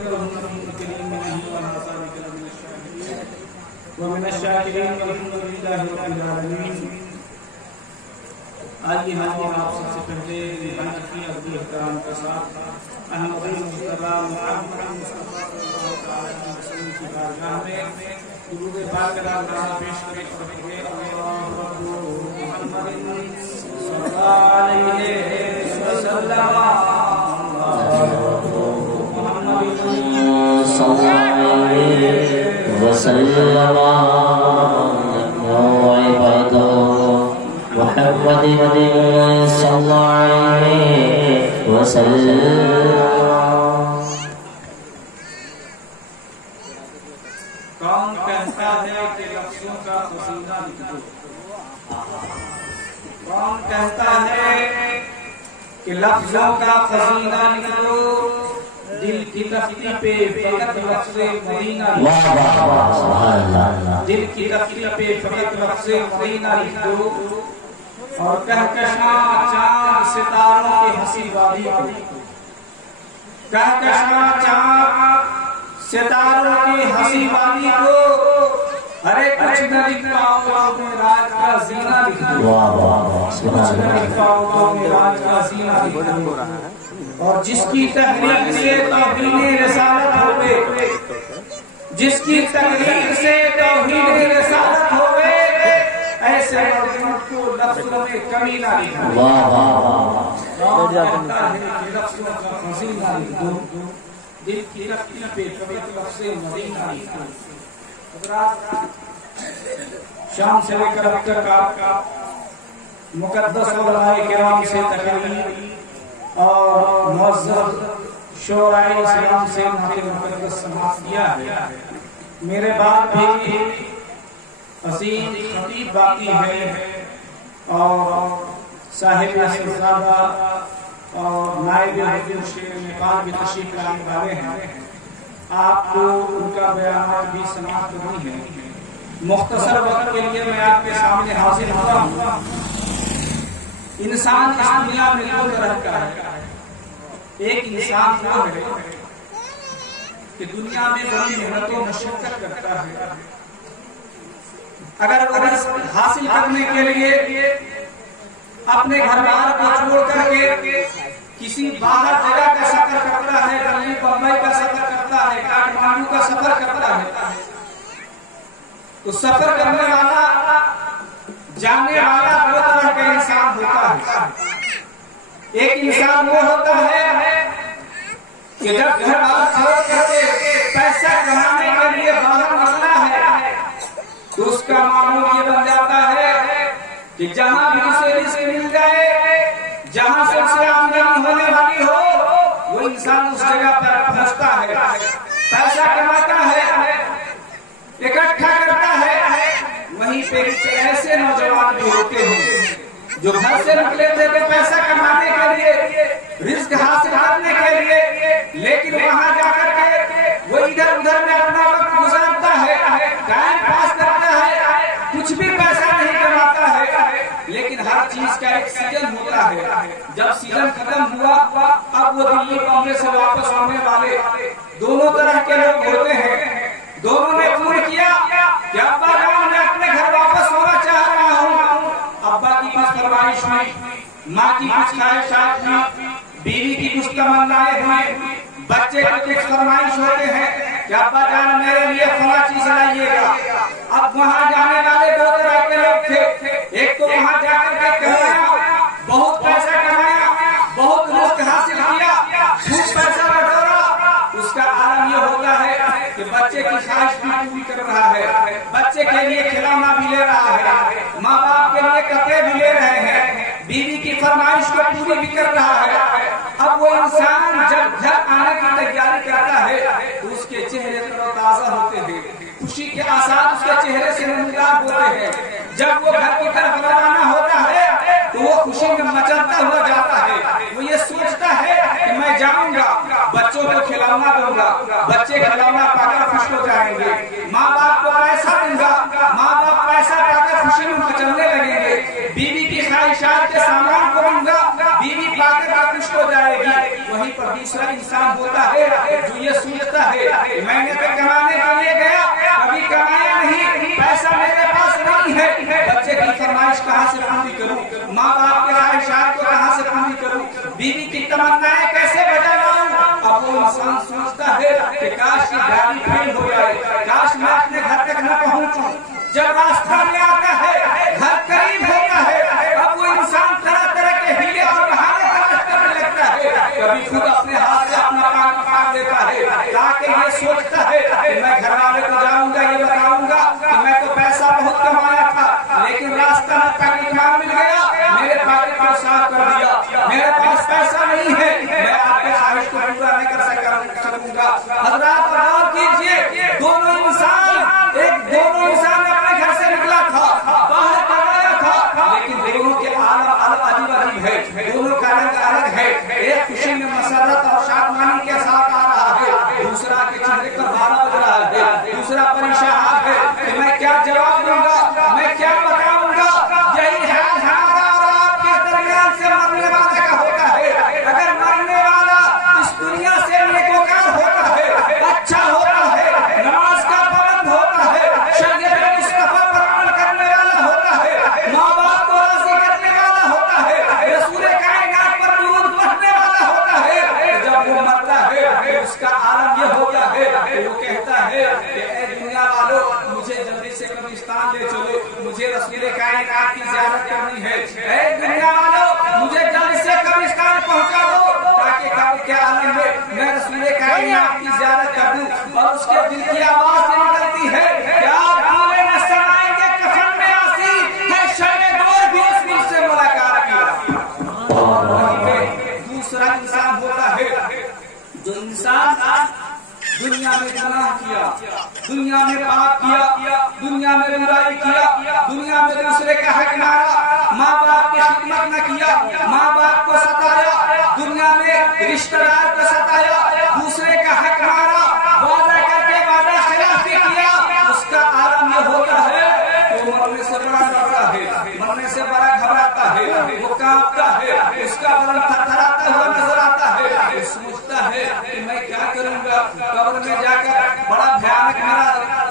आइए हम आप सबसे पहले की अब्दुल इकराम के साथ अहमद मुस्तफा मुहम्मद मुस्तफा सल्लल्लाहु अलैहि वसल्लम की बारगाह में दुरूद पाक का पेश करेंगे। अल्लाहु मुहम्मद सल्लल्लाहु अलैहि वसल्लम कौन कहता है कि लफ्ज़ों का खज़ीना लिख दो? कौन कहता है कि लफ्ज़ों का खज़ीना लिख दो? दिल की तख्ती पे फकत लफ्ज़े मदीना लिख दो। दिल की तख्ती पे फकत लफ्ज़े मदीना लिख दो और कहकशां चांद सितारों की हंसी वादी को, कहकशां चांद सितारों की हंसी वादी को, अरे कुछ न लिख पाऊंगा मैं राज का जीना लिख दो। कुछ न लिख पाऊंगा मैं राज का जीना लिख दो। और जिसकी तहरीक से तौहीद रिसालत होवे, जिसकी तहरीक से तौहीद रिसालत होवे, ऐसे मजलूम को लफ्ज़ों में कमी ना लिखो। लफ्ज़ों का खज़ीना लिख दो, दिल की तख्ती पे फकत लफ्ज़े मदीना लिख दो। शाम से लेकर अब तक का मुक़द्दस उलमाए किराम से तकरीर और मुअज़्ज़ज़ शोराए इस्लाम से नाते मुक़द्दस समाअत किया है। मेरे बाद भी अज़ीम खतीब बाकी है और साहिब सिलसिला और नायब हुज़ूर शेर नेपाल भी तशरीफ़ लाने वाले हैं। आपको उनका बयान भी समाप्त नहीं है। मुख्तसर वक्त के लिए मैं आपके सामने हाजिर हुआ हूँ। इंसान इस दुनिया में दो तरह का है। एक इंसान वो है कि दुनिया में बड़ी मेहनतों मशक्कत करता है, अगर हासिल करने के लिए अपने घर बार को छोड़ करके किसी बाहर जगह का सफर करता है, दिल्ली बम्बई का सफर करता है, काठमांडू का सफर करता है, तो सफर करने वाला जाने वाला दो तरह का इंसान होता है। एक इंसान वो होता है कि जब घर बार छोड़ करके पैसा कमाने के लिए बाहर निकला है तो उसका मामूल ये बन जाता है कि जहां भी उसे रिज़्क़ मिल जाए, जहां से उसे आमदनी होने वाली हो, वो इंसान उस जगह पर पहुंचता है, पैसा कमाता है, इकट्ठा करता है। वहीं पे ऐसे नौजवान भी होते हैं जो घर से निकले थे तो पैसा कमाने के लिए, रिज़्क़ हासिल करने के लिए, लेकिन वहां जाकर के वो इधर उधर में अपना वक्त गुजारता है, टाइम पास करता है, कुछ भी पैसा नहीं कमाता है। लेकिन हर चीज का एक सीजन होता है। जब सीजन खत्म हुआ अब वो दिल्ली बॉम्बे से वापस आने वाले दोनों तरह के लोग होते हैं। दोनों ने फोन किया कि अब्बा जान मैं अपने घर वापस होना चाह रहा हूँ। अब्बा की कुछ फरमाइश हुई, माँ की कुछ ख्वाहिशात हुई, बीवी की कुछ तमन्नाएं हुई, बच्चे को कुछ फरमाइश होते हैं कि अब्बा जान मेरे लिए फला चीज लाइएगा। अब वहाँ जाने वाले दो तरह के लोग थे। एक तो वहाँ जाकर के कमाया, बहुत पैसा कमाया, बहुत रिज़्क़ हासिल किया, खूब पैसा बटोरा, उसका आलम ये होता है कि बच्चे की ख्वाहिश भी पूरी कर रहा है, बच्चे के लिए खिलौना भी ले रहा है, माँ बाप के लिए कपड़े भी ले रहे हैं, बीवी की फरमाइश को पूरी भी कर रहा है। अब वो इंसान जब घर आने की तैयारी करता है तो उसके चेहरे तरोताजा होते हैं, खुशी के आसार उसके चेहरे से नमूदार होते हैं। जब वो घर की तरफ रवाना होता है तो वो खुशी में मचलता हुआ जाता है। वो ये सोचता है कि मैं जाऊंगा, बच्चों को खिलौना दूंगा, बच्चे खिलौना पाकर खुश हो जाएंगे, माँ बाप को पैसा दूंगा, माँ बाप पैसा पाकर खुशी में मचलने लगेंगे, बीवी की ख्वाहिशात के सामान को दूंगा, बीवी पाकर खुश हो जाएगी। वहीं पर दूसरा इंसान होता है जो ये सोचता कि काश की गाड़ी फेल हो जाए, काश मैं अपने घर तक न पहुंचूं। जब रास्ता में आता है, घर करीब होता है, अब वो इंसान तरह तरह के हीले और बहाने तलाश करने लगता है। कभी खुद अपने हाथ से अपना पान काट लेता है, ताकि ये सोचता है कि मैं घर वाले को जाऊंगा, ये बताऊंगा कि मैं तो पैसा बहुत कमाया था, लेकिन रास्ता में पैकेट मिल गया, मेरे पैकेट को साफ कर दिया, मेरे पास पैसा नहीं है, मैं आपके ख्वाहिश को पूरा नहीं कर सकूंगा। हज़रात गौर कीजिए, दोनों इंसान अपने घर से निकला था, बाहर कमाया था, लेकिन दोनों के आलम अलग अजीब है, दोनों का रंग अलग है। एक खुशी में मसरत और शादमानी के साथ आ रहा है, दूसरा के चेहरे पर भारा बज रहा है, दूसरा परेशान है कि मैं क्या जवाब दूंगा, मैं क्या बताऊंगा। यही है हमारा और आपके दरमियान से मरने वाले का होता है। अगर मरने वाला इस दुनिया से नेकोकार होता है, अच्छा होता है, नमाज का पाबंद होता है, शरीयत मुस्तफा पर अमल करने वाला होता है, माँ बाप को राजी करने वाला होता है, रसूल कायनात पर दुरूद पढ़ने वाला होता है, जब वो मरता है उसका आलम ये होता है कि वो कहता है कि ऐ दुनिया वालों, मुझे जल्दी से कब्रिस्तान ले चलो, मुझे रसूल कायनात की ज़ियारत करनी है। ऐ दुनिया वालों, मुझे जल्दी से कब्रिस्तान पहुंचा दो, ताकि कब्र के आलम में मैं रसूल कायनात की ज़ियारत कर दूं। और उसके दिल की आवाज निकलती है कि आप पूरे न समाएंगे कफन में आसी है, शर्म दूर भी उससे मुलाकात की। और वहीं पे दूसरा इंसान होता है, जो इंसान दुनिया में गुनाह किया, दुनिया में पाप किया, दुनिया में बुराई किया, दुनिया में दूसरे का हक मारा, माँ बाप की खिदमत न किया, माँ बाप को सताया, दुनिया में रिश्तेदार को सताया, दूसरे का हक मारा, वादा करके वादा खिलाफी किया, उसका आलम ये होता है वो मरने से बड़ा डरता है, मरने से बड़ा घबराता है, वो कांपता है, उसका बदन थरथराता हुआ नजर आता है, सोचता है कि मैं क्या करूंगा, कब्र में जाकर बड़ा भयानक मेरा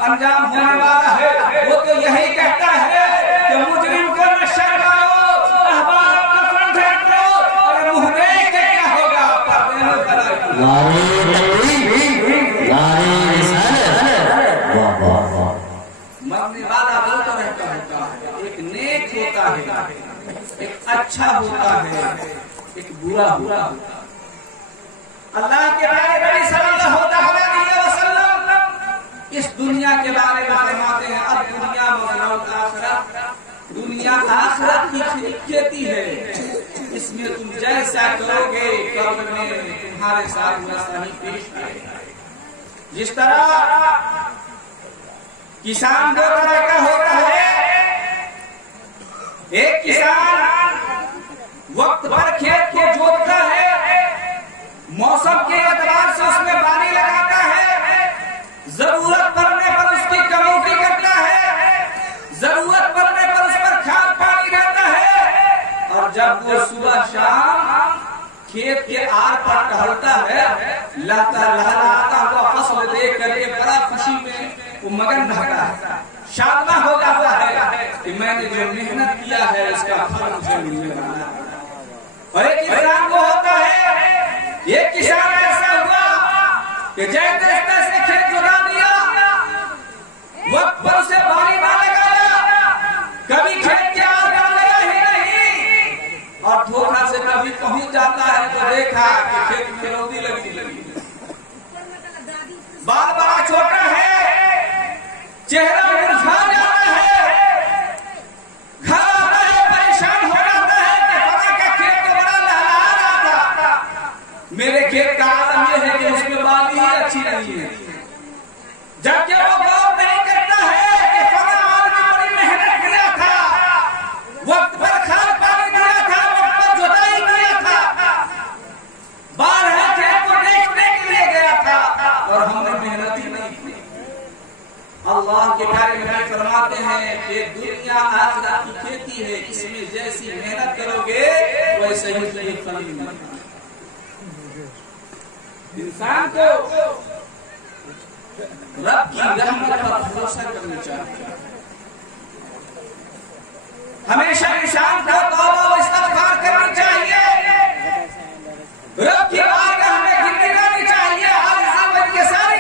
अंजाम होने वाला है। वो तो यही कहता है कि मुजरिम को न शर्माओ, अहबाब कफन फेंक दो, और मुंह देख के क्या होगा मरने वाला वो तो रहता है, एक नेक होता है, एक अच्छा होता है, एक बुरा होता है। अल्लाह के प्यारे सल्लल्लाहु अलैहि वसल्लम इस दुनिया के बारे में फरमाते हैं, अब दुनिया मौजूद आखिरत, दुनिया आखिरत की खेती है, इसमें तुम जैसा करोगे कब्र में तुम्हारे साथ वैसा ही पेश आएगा। जिस तरह किसान दो तरह का होता है, एक किसान वक्त पर खेत को जोतता है, मौसम के एतबार से उसमें पानी लगाता है, जरूरत पड़ने पर उसकी कटौती करता है, जरूरत पड़ने पर उस पर खाद पानी देता है, और जब वो सुबह शाम खेत के आर पर टहलता है, लहलहाता हुआ फसल देख करके बड़ा खुशी में वो मगन रहता है, शादना हो जाता है कि मैंने जो मेहनत किया है उसका फल मुझे मिलने वाला है। और एक किसान को होता है, एक किसान ऐसा हुआ कि जैसे तैसे खेत जुटा दिया, वक्त पर उसे पानी ना लगाया, कभी खेत के आर पार लगा ही नहीं, और धोखा से कभी पहुंच जाता है तो देखा कि खेत में रौदी लगी, बाल बड़ा छोटा है, चेहरा मुरझा जाता है, घर आता है परेशान हो जाता है कि फला का खेत तो बड़ा लहलहा रहा था, मेरे खेत का आलम यह है कि उसमें बाली ही अच्छी नहीं है। जबकि वो गौर नहीं करता है कि फला आदमी बड़ी मेहनत किया था, वक्त पर खाद पानी दिया था, वक्त पर जुताई किया था, बारह खेत को देखने के लिए गया था, और हमने मेहनत ही नहीं की। अल्लाह के प्यारे नबी फरमाते हैं कि दुनिया आखिरत की खेती है, इसमें जैसी मेहनत करोगे वैसे ही तुम्हें फल मिलेगा। इंसान को रब की रहमत पर भरोसा करना चाहिए, हमेशा इंसान को तौबा व इस्तिग़फ़ार करनी चाहिए, रब की बारगाह में गिड़गिड़ानी चाहिए, आज़ के सारी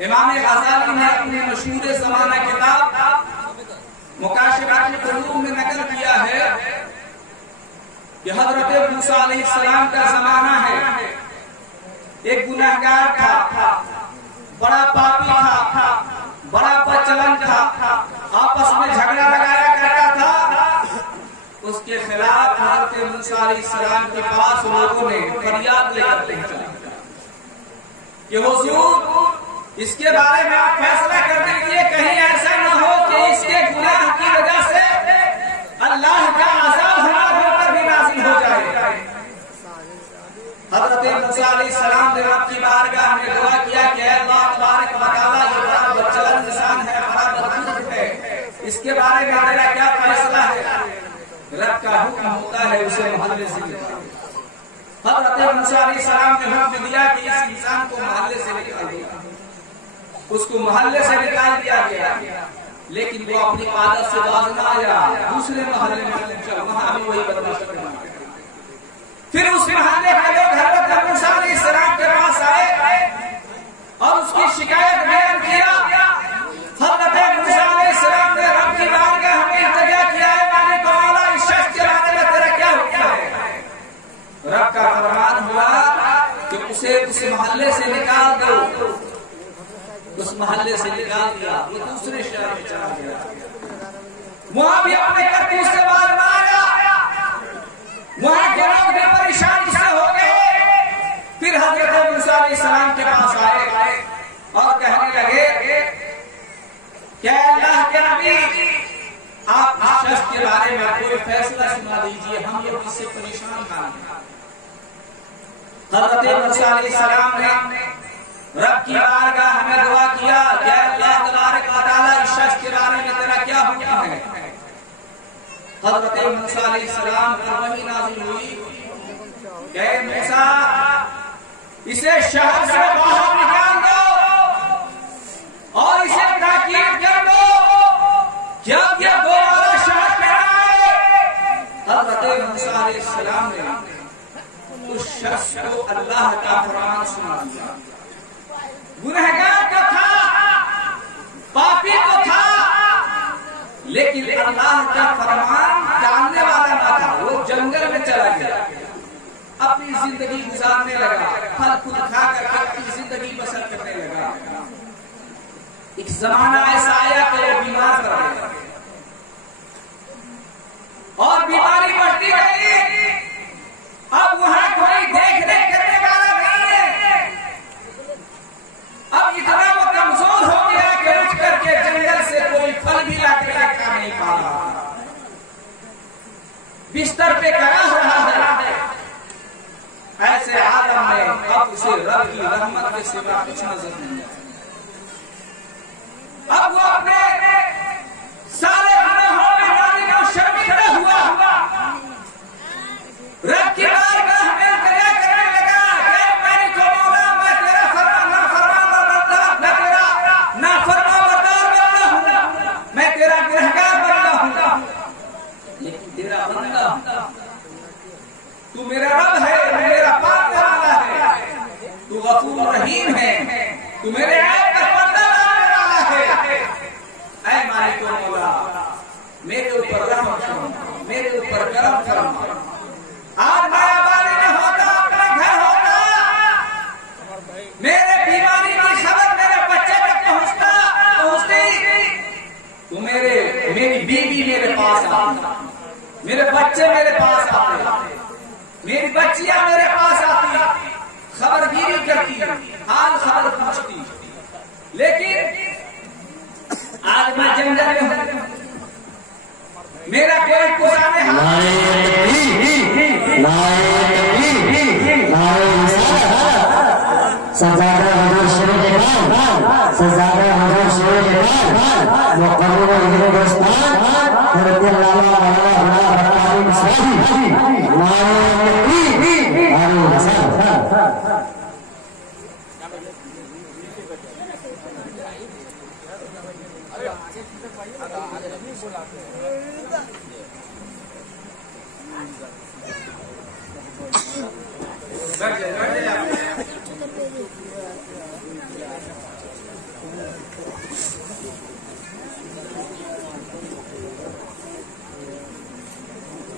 इमाम गज़ाली ने अपने मशहूर ज़माना किताब मुकाशिफात उल-उलूम में नकल किया है कि हजरत मूसा अलैहिस्सलाम का जमाना है। एक गुनहगार था, बड़ा पापी था, बड़ा बदचलन था, आपस में झगड़ा लगाया करता था। उसके खिलाफ हजरत मूसा अलैहिस्सलाम के पास लोगों ने फरियाद लेकर पहुंचा कि हुजूर इसके बारे में आप फैसला कर दीजिए, कहीं ऐसा न हो कि इसके गुनाह की वजह से अल्लाह का अज़ाब हमारे ऊपर भी नाज़िल हो जाए। हज़रत मूसा अलैहिस्सलाम ने रब की बारगाह में दुआ किया कि अल्लाह तबारक व तआला ये बड़ा बदचलन इंसान है, बड़ा बदखुल्क है, इसके बारे में तेरा क्या फैसला है? रब का हुक्म होता है उसे मोहल्ले से निकाल। हज़रत मूसा अलैहिस्सलाम ने हुक्म दिया कि इस इंसान को मोहल्ले से निकाल दिया। उसको मोहल्ले से निकाल दिया गया, लेकिन वो अपनी आदत से बाज न आया, दूसरे मोहल्ले में पहुंचा, वहां भी वही बदमाशी करना। फिर उस मोहल्ले के लोग हज़रत मूसा अलैहिस्सलाम के पास आए और उसकी शिकायत बयान किया। हज़रत मूसा अलैहिस्सलाम ने रब की बारगाह में इल्तिजा किया, मालिक मौला इस शख्स के बारे में तेरा क्या हुक्म है? रब का फरमान हुआ कि उसे उस मोहल्ले से निकाल दो। उस मोहल्ले से निकाल दिया, वो दूसरे शहर में चला गया। वहां भी अपने करतूत से बाज न आया, वहां के लोग भी परेशान इससे हो गए। फिर हज़रत मूसा अलैहिस्सलाम के पास आए और कहने लगे, क्या अल्लाह के नबी आप इस शख्स के बारे में कोई फैसला सुना दीजिए, हम लोग इससे परेशान हैं। हज़रत मूसा अलैहिस्सलाम ने रब की बारगाह में दुआ किया कि अल्लाह तबारक व तआला इस शख्स के बारे में तेरा क्या हुक्म है? हज़रत मूसा अलैहिस्सलाम पर वही नाज़िल हुई कि मूसा इसे शहर से बाहर निकाल दो और इसे ताकीद कर दो कि अब यह दोबारा शहर में आए। हज़रत मूसा अलैहिस्सलाम ने उस शख्स को अल्लाह का फरमान सुना दिया। गुनहगार तो था, पापी तो था, लेकिन अल्लाह का फरमान जानने वाला ना था। वो जंगल में चला गया, अपनी जिंदगी गुजारने लगा, फल फूल खाकर अपनी जिंदगी बसर करने लगा। एक जमाना ऐसा आया कि वो बीमार पड़ गया और बीमारी बढ़ती गई। अब वहां कोई देख रेख करने वाला नहीं है। अब इतना वो कमजोर हो गया कि उठ करके जंगल से कोई फल भी लाकर खा नहीं पा रहा, बिस्तर पे करा रहा है। ऐसे आलम में अब उसे रब की रहमत के सिवा कुछ नजर नहीं आता। अब वो अपने सारे गुनाहों में मालिक और शर्मिंदा हुआ, रब की बारगाह में इल्तिजा करने लगा कि मालिक मौला मैं तेरा नाफरमान बंदा हूं, मैं तेरा गुनहगार बंदा हूं, लेकिन तेरा बंदा तू मेरा रब है, तू मेरा पालने वाला है, तू गफूर रहीम है, तू मेरे ऐब का पर्दा डालने वाला है। ऐ मालिक मौला मेरे ऊपर रहम फरमा, मेरे ऊपर करम फरमा। आज मैं आबादी में होता, अपने घर होता, मेरे बीमारी की खबर मेरे बच्चे तक पहुंचती, तो मेरी बीवी मेरे पास आती, मेरे बच्चे मेरे पास आते, मेरी बच्चियां मेरे पास आती, खबरगिरी करती, हाल खबर पूछती। लेकिन आज मैं जंगल में हूं, मेरा कोई पुराने सजादा हुजूर शुरू के बाद, सजादा हुजूर शुरू के बाद, मुक़र्रर हिंदुस्तान हज़रत अल्लामा मौलाना हक़ानी मसरी नारे आली हसन।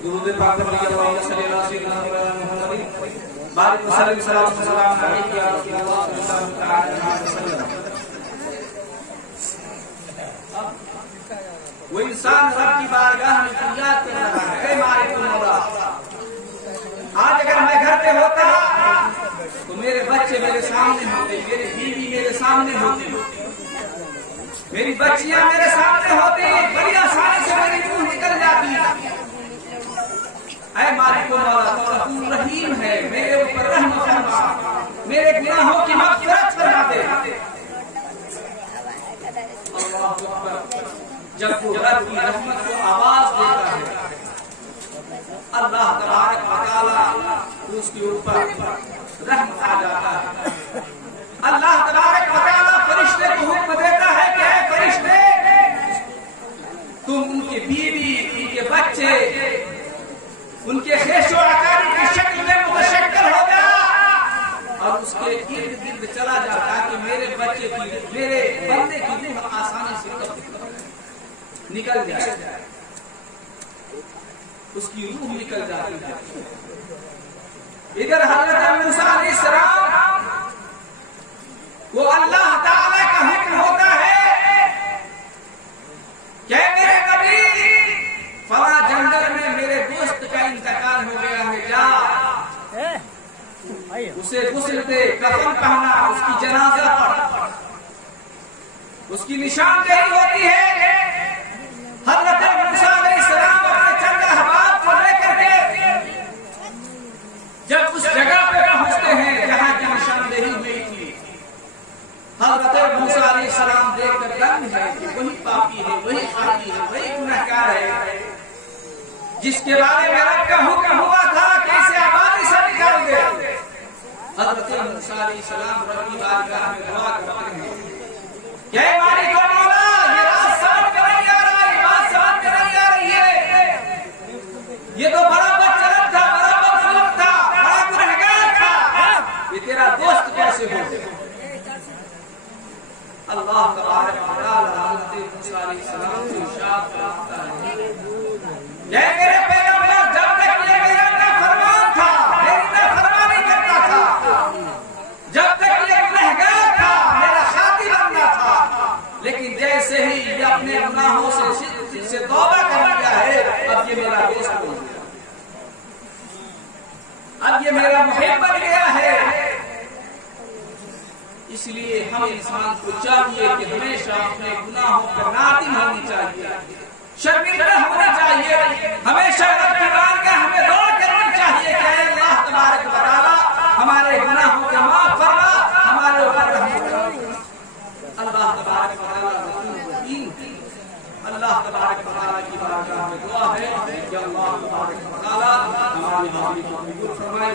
दुरूद पाक पढ़िए अल्लाहुम्मा सल्ली अला सय्यिदिना मुहम्मद बारिक वसल्लम सलाम अलैहि या रसूलल्लाह सल्लल्लाहु अलैहि वसल्लम। वो इंसान रब की बारगाह में फरियाद कर रहा है, हे मालिक मौला, आज अगर मैं घर पे होता तो मेरे बच्चे मेरे सामने होते, मेरी बीवी मेरे सामने होती, मेरी बच्चियां मेरे सामने होती, बड़ी आसानी से मेरी रूह निकल जाती। ऐ मालिक मौला, तू रहीम है, मेरे ऊपर रहम फरमा, मेरे गुनाहों की मग़फ़िरत फरमा दे। अल्लाहु अकबर। जब वो रब की रहमत को आवाज देता है, अल्लाह तबारक व तआला उसके ऊपर रहमत आ जाता है। अल्लाह तबारक व तआला फरिश्ते को हुक्म देता है कि ऐ फरिश्ते, तुम उनके बीवी, उनके बच्चे, उनके खेशो आकारी की शक्ल में मुतशक्किल हो जा और उसके इर्द गिर्द चला जा, ताकि मेरे बच्चे की, मेरे बंदे की रूह आसानी से निकल जाए, उसकी रूह निकल जाती है। इधर हज़रत मूसा अलैहिस्सलाम वो अल्लाह ताला का हुक्म होता है कि मेरे नबी, फला जंगल में मेरे दोस्त का इंतकाल हो गया है, जा उसे गुस्ल दे, कफन पहना, उसकी जनाजा पढ़। उसकी निशानदेही होती है। हज़रत मूसा अलैहिस्सलाम अपने चंद अहबाब को लेकर के जब उस जगह पे पहुंचते हैं जहां की निशानदेही हुई थी, हज़रत मूसा अलैहिस्सलाम देखकर दंग है कि वही पापी है, वही खाती है, वही गुनहगार है जिसके बारे में रब का हुक्म हुआ था कि इसे आबादी से निकाल दे। हज़रत मूसा अलैहिस्सलाम रब की बारगाह में दुआ करते हैं, हे मालिक मौला, ये रात समझ में नहीं आ रहा, ये बात समझ में नहीं आ रही है, ये तो बड़ा बदचलन था, बड़ा बदजुल्म था, बड़ा गुनहगार था, ये तेरा दोस्त कैसे हो? अल्लाह तबारक व तआला हज़रत मूसा अलैहिस्सलाम से इरशाद फरमाता है, ये मेरे पैगंबर, जब तक ये मेरा नाफरमान था, मेरी नाफरमानी करता था, जब तक ये गुनहगार था, मेरा खातिर बंदा था, लेकिन जैसे ही ये अपने गुनाहों से तौबा कर लिया है, अब ये मेरा दोस्त बन गया, अब ये मेरा मुहिब बन गया है। इसलिए हम इंसान को चाहिए कि हमेशा अपने गुनाहों पर नादिम होनी चाहिए, शर्मिंदा होना चाहिए, हमेशा रब की बारगाह में दुआ करनी चाहिए कि अल्लाह तबारक व तआला हमारे गुनाहों को माफ फरमा, हमारे ऊपर रहम फरमा। अल्लाह तबारक व तआला अल्लाह तबारक व तआला की बारगाह में दुआ है कि अल्लाह तबारक व तआला हमारी हाजिरी को कबूल फरमाए।